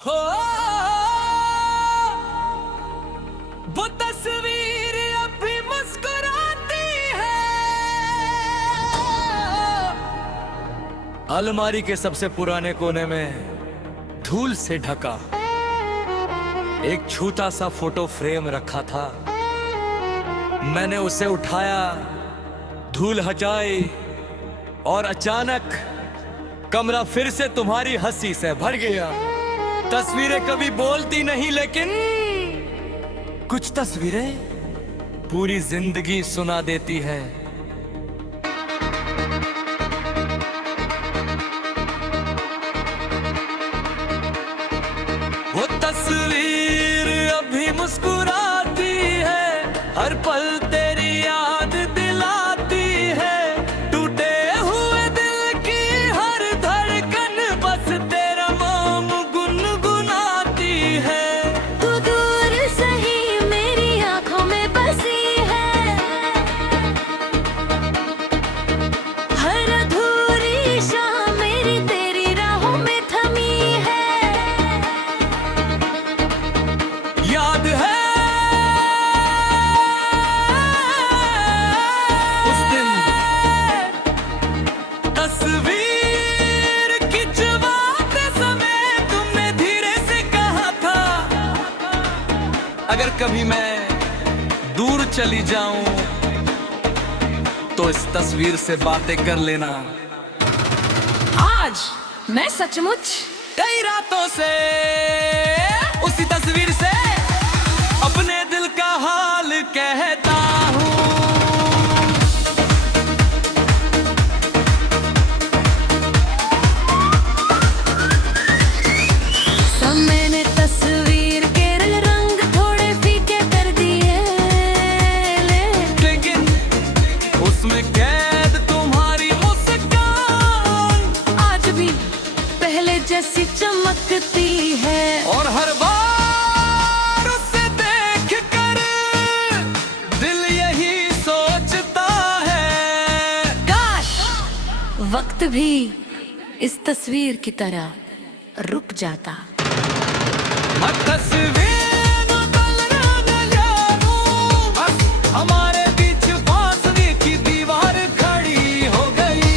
हो वो तस्वीर अभी मुस्कुराती है। अलमारी के सबसे पुराने कोने में धूल से ढका एक छोटा सा फोटो फ्रेम रखा था। मैंने उसे उठाया, धूल हटाई और अचानक कमरा फिर से तुम्हारी हंसी से भर गया। तस्वीरें कभी बोलती नहीं, लेकिन कुछ तस्वीरें पूरी जिंदगी सुना देती है। वो तस्वीर अभी मुस्कुराती है, हर पल तेरी याद दिलाती है। टूटे हुए दिल की हर धड़कन बस तेरा नाम गुनगुनाती है। तू दूर सही मेरी आंखों में बसी है, हर अधूरी शाम मेरी तेरी राहों में थमी है। याद है उस दिन तस्वीर खिंचवाते समय तुमने धीरे से कहा था, अगर कभी मैं दूर चली जाऊं तो इस तस्वीर से बातें कर लेना। आज मैं सचमुच कई रातों से उसी तस्वीर से अपने दिल का हाल कहता हूँ। समय ने तस्वीर के रंग थोड़े फीके कर दिए, लेकिन उसमें कैद तुम्हारी मुस्कान आज भी पहले जैसी चमकती है। और हर बार उसे देख कर दिल यही सोचता है, काश वक्त भी इस तस्वीर की तरह रुक जाता। हर तस्वीर बदलना न जानूं, बस हमारे बीच फासले की दीवार खड़ी हो गई।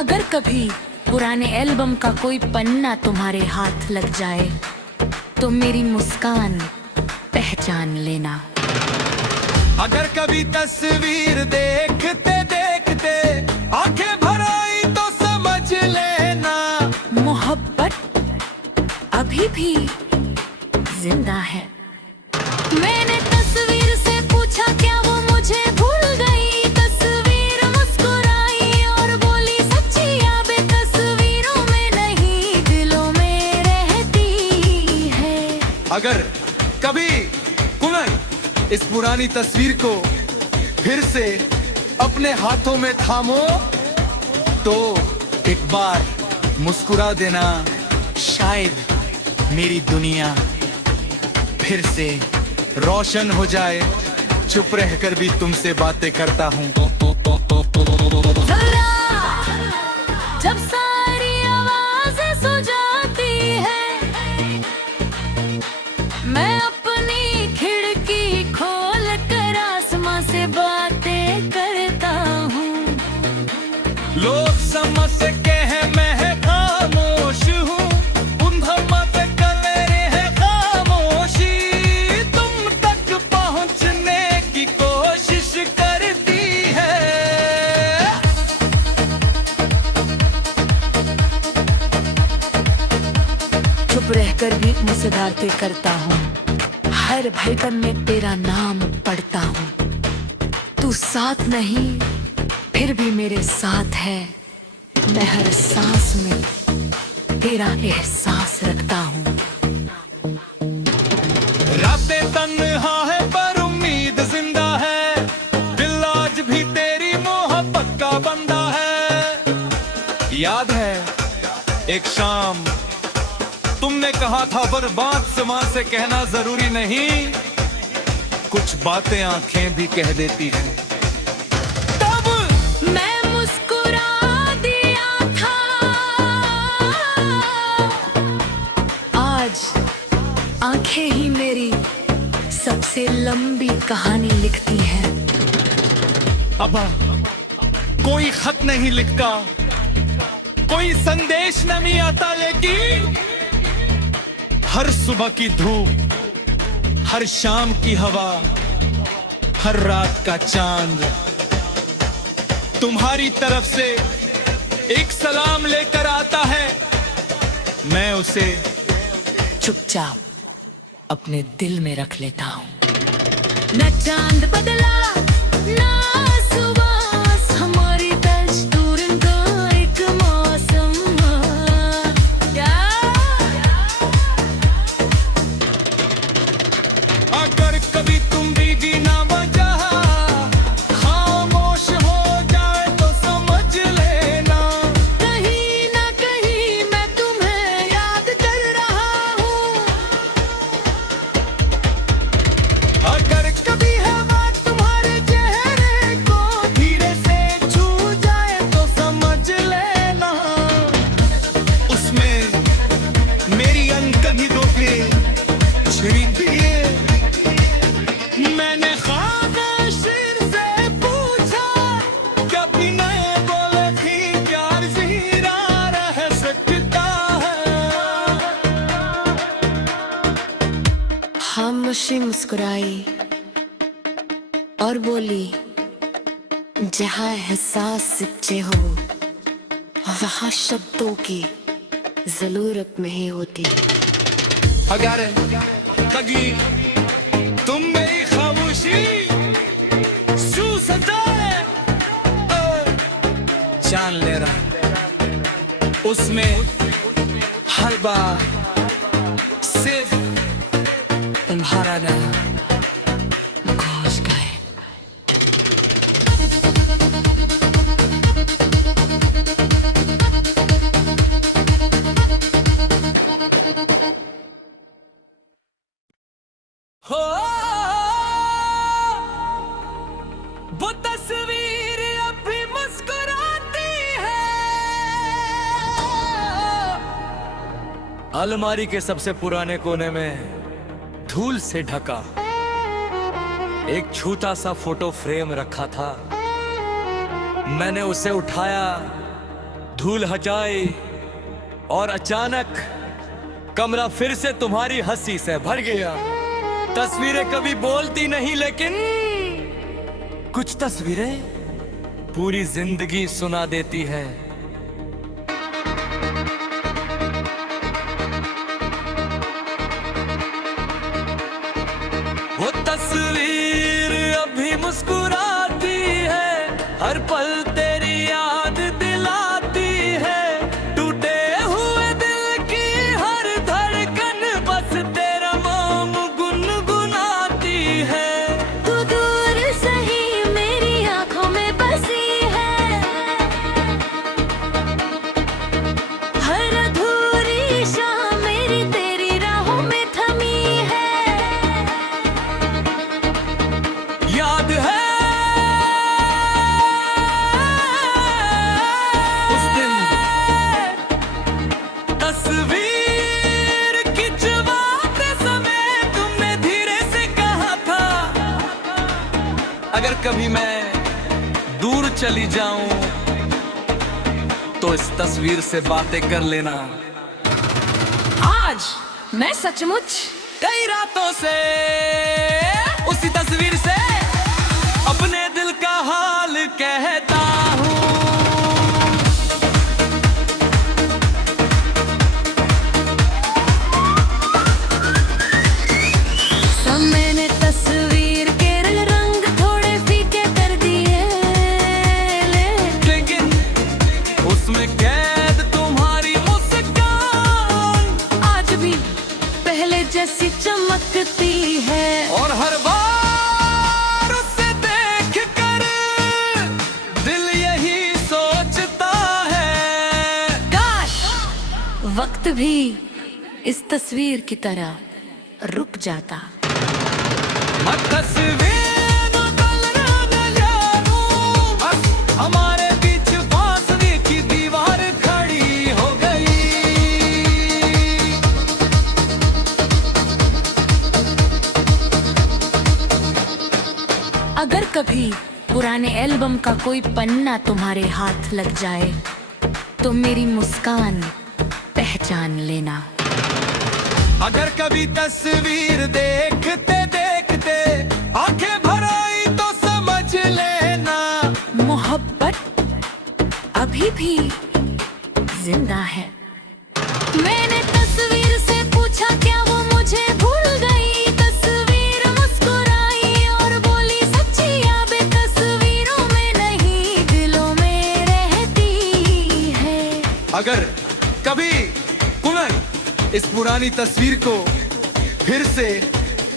अगर कभी पुराने एल्बम का कोई पन्ना तुम्हारे हाथ लग जाए तो मेरी मुस्कान पहचान लेना। अगर कभी तस्वीर देखते देखते आंखें भर आई तो समझ लेना, मोहब्बत अभी भी जिंदा है। मैंने तस्वीर से पूछा क्या वो मुझे भूल गई, तस्वीर मुस्कुराई और बोली सच्ची यादें तस्वीरों में नहीं दिलों में रहती है। अगर कभी तुम्हें इस पुरानी तस्वीर को फिर से अपने हाथों में थामो तो एक बार मुस्कुरा देना। शायद मेरी दुनिया फिर से रोशन हो जाए। चुप रहकर भी तुमसे बातें करता हूँ। जरा जब सारी आवाजें सो जाती है, मैं अपनी खिड़की खोल कर आसमां से बातें करता हूँ। लोग समझ के हैं मैं खामोश हूँ, उन्हें मत कर मेरे है खामोशी। तुम तक पहुँचने की कोशिश करती है। चुप रहकर भी मुझसे बातें करता हूँ, हर धड़कन में तेरा नाम पढ़ता हूँ। तू साथ नहीं फिर भी मेरे साथ है, मैं हर सांस में तेरा एहसास रखता हूँ। रातें तन्हा है पर उम्मीद जिंदा है, दिल आज भी तेरी मोहब्बत का बंदा है। याद है एक शाम तुमने कहा था बर्बाद जुबान से कहना जरूरी नहीं, कुछ बातें आंखें भी कह देती हैं। तब कहानी लिखती है। अबा कोई खत नहीं लिखता, कोई संदेश नहीं आता, लेकिन हर सुबह की धूप, हर शाम की हवा, हर रात का चांद तुम्हारी तरफ से एक सलाम लेकर आता है। मैं उसे चुपचाप अपने दिल में रख लेता हूँ। न चांद बदला ना सुबह, हमारी दस्तूर का एक मौसम। अगर कभी तुम भी ना बजा, खामोश हो जाए तो समझ लेना, कहीं ना कहीं मैं तुम्हें याद कर रहा हूँ। अगर कभी हवा तुम्हारे चेहरे को धीरे से छू जाए तो समझ लेना, उसमें मेरी अनकही दोगे छिड़ी दिए। मैंने खामोशीर से पूछा, कभी नए बोले थी प्यार ज़ीरा रह सकता है। खामोशी मुस्कुराई और बोली, जहाँ एहसास सच्चे हो वहाँ शब्दों की जरूरत नहीं होती। अगर कभी तुम मेरी खामोशी छू सजाए, जान ले रहा उसमें हर बार सिर्फ तुम्हारा नाम घोष गए। हो वो तस्वीर अब भी मुस्कुराती है। अलमारी के सबसे पुराने कोने में धूल से ढका एक छोटा सा फोटो फ्रेम रखा था। मैंने उसे उठाया, धूल हटाई और अचानक कमरा फिर से तुम्हारी हंसी से भर गया। तस्वीरें कभी बोलती नहीं, लेकिन कुछ तस्वीरें पूरी जिंदगी सुना देती हैं। वो तस्वीर अभी मुस्कुराती है, हर पल तेरी याद दिलाती है। टूटे हुए दिल की हर धड़कन बस तेरा नाम गुनगुनाती है। तू दूर सही मेरी आंखों में बसी है, हर अधूरी शाम मेरी तेरी राहों में थमी है। याद है उस दिन तस्वीर खिंचवाते समय तुमने धीरे से कहा था, अगर कभी मैं दूर चली जाऊं तो इस तस्वीर से बातें कर लेना। आज मैं सचमुच कई रातों से उसी तस्वीर से अपने दिल का हाल कहता हूँ। समय ने तस्वीर के रंग थोड़े फीके कर दिए, लेकिन उसमें कैद तुम्हारी मुस्कान आज भी पहले जैसी चमकती है। और हर बार उसे देख कर दिल यही सोचता है, काश वक्त भी इस तस्वीर की तरह रुक जाता। तस्वीर बदलना न जानूं, बस हमारे बीच फासले की दीवार खड़ी हो गई। पुराने एल्बम का कोई पन्ना तुम्हारे हाथ लग जाए तो मेरी मुस्कान पहचान लेना। अगर कभी तस्वीर देखते देखते आंखें भर आई तो समझ लेना मोहब्बत अभी भी जिंदा है। मैंने तस्वीर से पूछा क्या वो मुझे भूल गई, तस्वीर मुस्कुराई और बोली सच्ची यादें तस्वीरों में नहीं दिलों में रहती है। अगर कभी कुनर इस पुरानी तस्वीर को फिर से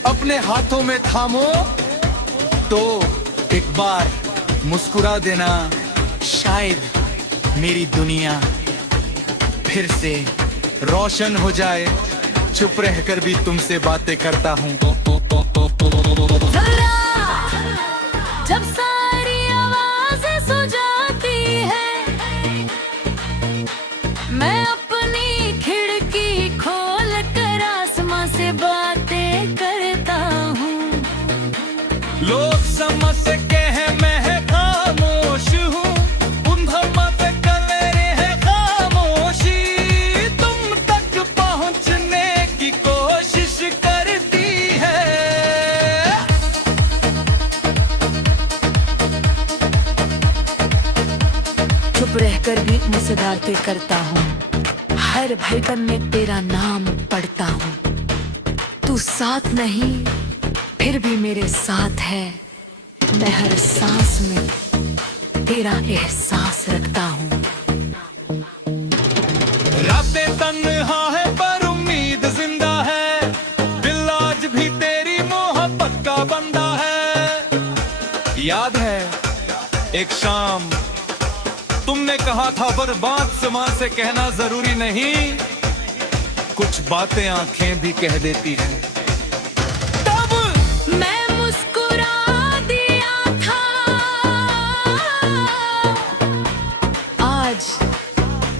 अपने हाथों में थामो तो एक बार मुस्कुरा देना, शायद मेरी दुनिया फिर से रोशन हो जाए। चुप रहकर भी तुमसे बातें करता हूँ। जरा जब सारी आवाजें सो जाती है मैं अपनी खिड़की खोल कर आसमां से बातें करता हूँ। लोग समझ के हैं मैं खामोश हूँ, उन्हें मत करे है खामोशी, तुम तक पहुँचने की कोशिश करती है। चुप रहकर भी मुझसे बातें करता हूँ, हर धड़कन में तेरा नाम पढ़ता हूँ। तू साथ नहीं फिर भी मेरे साथ है, मैं हर सांस में तेरा एहसास रखता हूँ। रातें तन्हा है पर उम्मीद जिंदा है, दिल आज भी तेरी मोहब्बत का बंदा है। याद है एक शाम तुमने कहा था बर्बाद समा से कहना जरूरी नहीं, कुछ बातें आंखें भी कह देती हैं। तब मैं मुस्कुरा दिया था, आज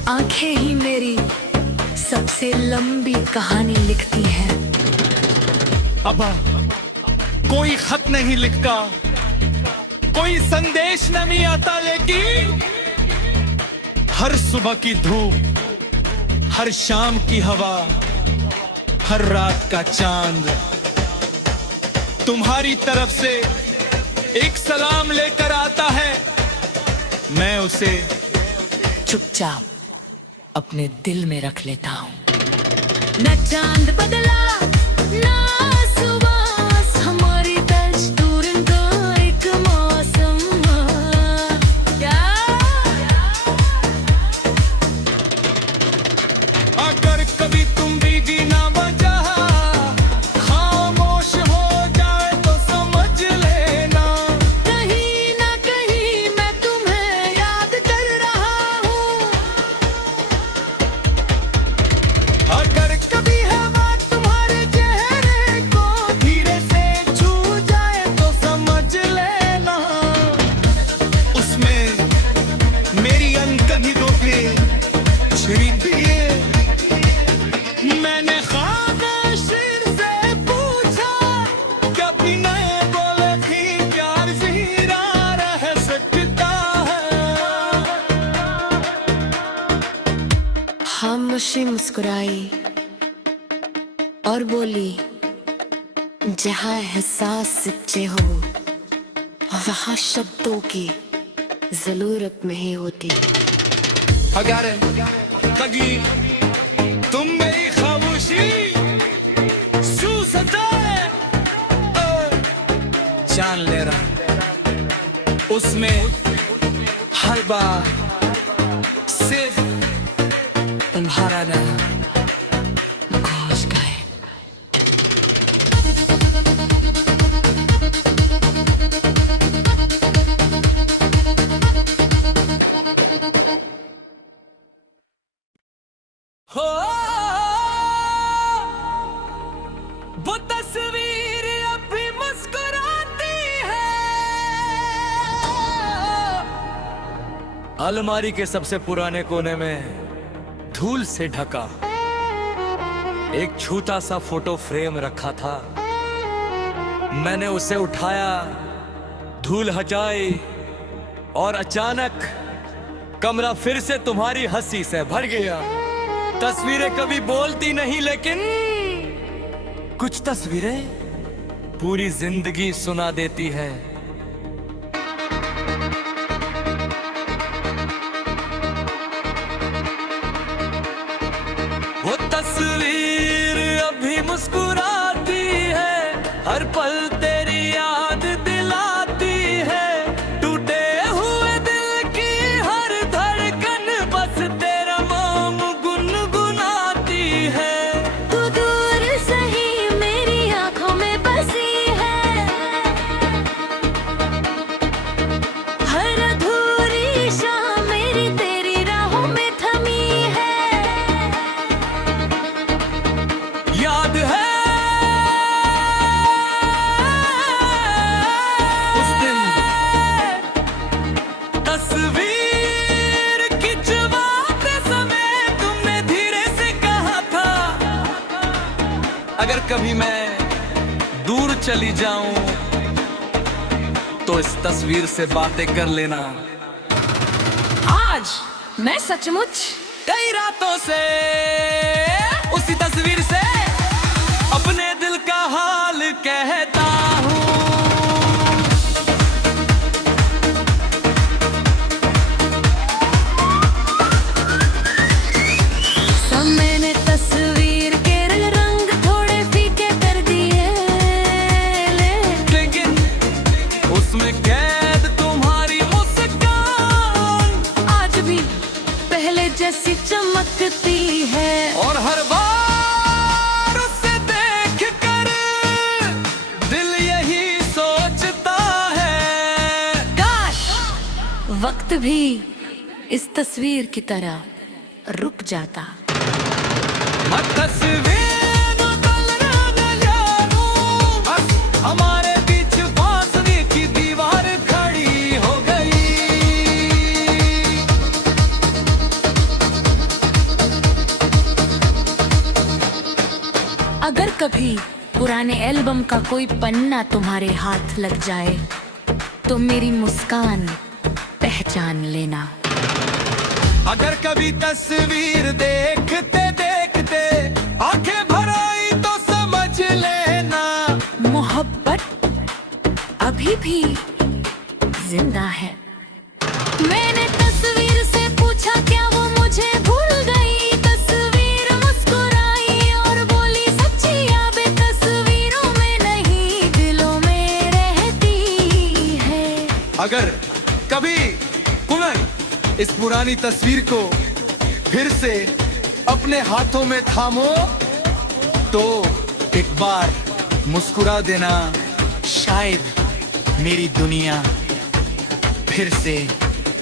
आंखें ही मेरी सबसे लंबी कहानी लिखती हैं। अब कोई खत नहीं लिखता, कोई संदेश नहीं आता, लेकिन हर सुबह की धूप, हर शाम की हवा, हर रात का चांद तुम्हारी तरफ से एक सलाम लेकर आता है। मैं उसे चुपचाप अपने दिल में रख लेता हूँ। न चांद बदला ना सुबास, हमारी दस्तूर का एक मौसम। अगर कभी तुम भीगी ना बजा, खामोश हो जाए तो समझ लेना कहीं ना कहीं मैं तुम्हें याद कर रहा हूँ। अगर कभी हवा तुम्हारे चेहरे को धीरे से छू जाए तो समझ लेना उसमें मेरी अनकही रोके छिड़ी है। मैंने खामोशीर से पूछा कभी नए बोले थी प्यार ज़हीरा रह सकता है। खामोशी मुस्कुराई और बोली जहाँ एहसास सच्चे हो वहाँ शब्दों की जरूरत नहीं होती। अगर कभी तुम मेरी खामोशी छू सके जान ले रहा उसमें हर बार सिर्फ तुम्हारा नाम घोष गए। हो वो तस्वीर अभी मुस्कुराती है। अलमारी के सबसे पुराने कोने में धूल से ढका एक छोटा सा फोटो फ्रेम रखा था। मैंने उसे उठाया, धूल हटाई और अचानक कमरा फिर से तुम्हारी हंसी से भर गया। तस्वीरें कभी बोलती नहीं, लेकिन कुछ तस्वीरें पूरी जिंदगी सुना देती है। वो तस्वीर अभी मुस्कुराती है, हर पल तेरी याद दिलाती है। टूटे हुए दिल की हर धड़कन बस तेरा नाम गुनगुनाती है। तू दूर सही मेरी आंखों में बसी है, हर अधूरी शाम मेरी तेरी राहों में थमी है। याद है उस दिन तस्वीर खिंचवाते समय तुमने धीरे से कहा था, अगर कभी मैं दूर चली जाऊं तो इस तस्वीर से बातें कर लेना। आज मैं सचमुच कई रातों से उसी तस्वीर से अपने दिल का हाल कहता हूँ। समय ने तस्वीर के रंग थोड़े फीके कर दिए, लेकिन उसमें कैद तुम्हारी मुस्कान आज भी पहले जैसी चमकती है। और हर बार उसे देख कर दिल यही सोचता है, काश वक्त भी इस तस्वीर की तरह रुक जाता। मैं तस्वीर बदलना न जानूं, बस हमारे बीच फासले की दीवार खड़ी हो गई। अगर कभी पुराने एल्बम का कोई पन्ना तुम्हारे हाथ लग जाए तो मेरी मुस्कान पहचान लेना। अगर कभी तस्वीर देखते देखते आंखें भर आई तो समझ लेना, मोहब्बत अभी भी जिंदा है। मैंने तस्वीर से पूछा क्या वो मुझे भूल गई, तस्वीर मुस्कुराई और बोली सच्ची यादें तस्वीरों में नहीं दिलों में रहती है। अगर कभी कुनर इस पुरानी तस्वीर को फिर से अपने हाथों में थामो तो एक बार मुस्कुरा देना, शायद मेरी दुनिया फिर से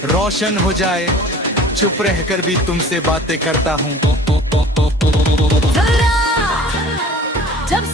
रोशन हो जाए। चुप रहकर भी तुमसे बातें करता हूँ। जरा जब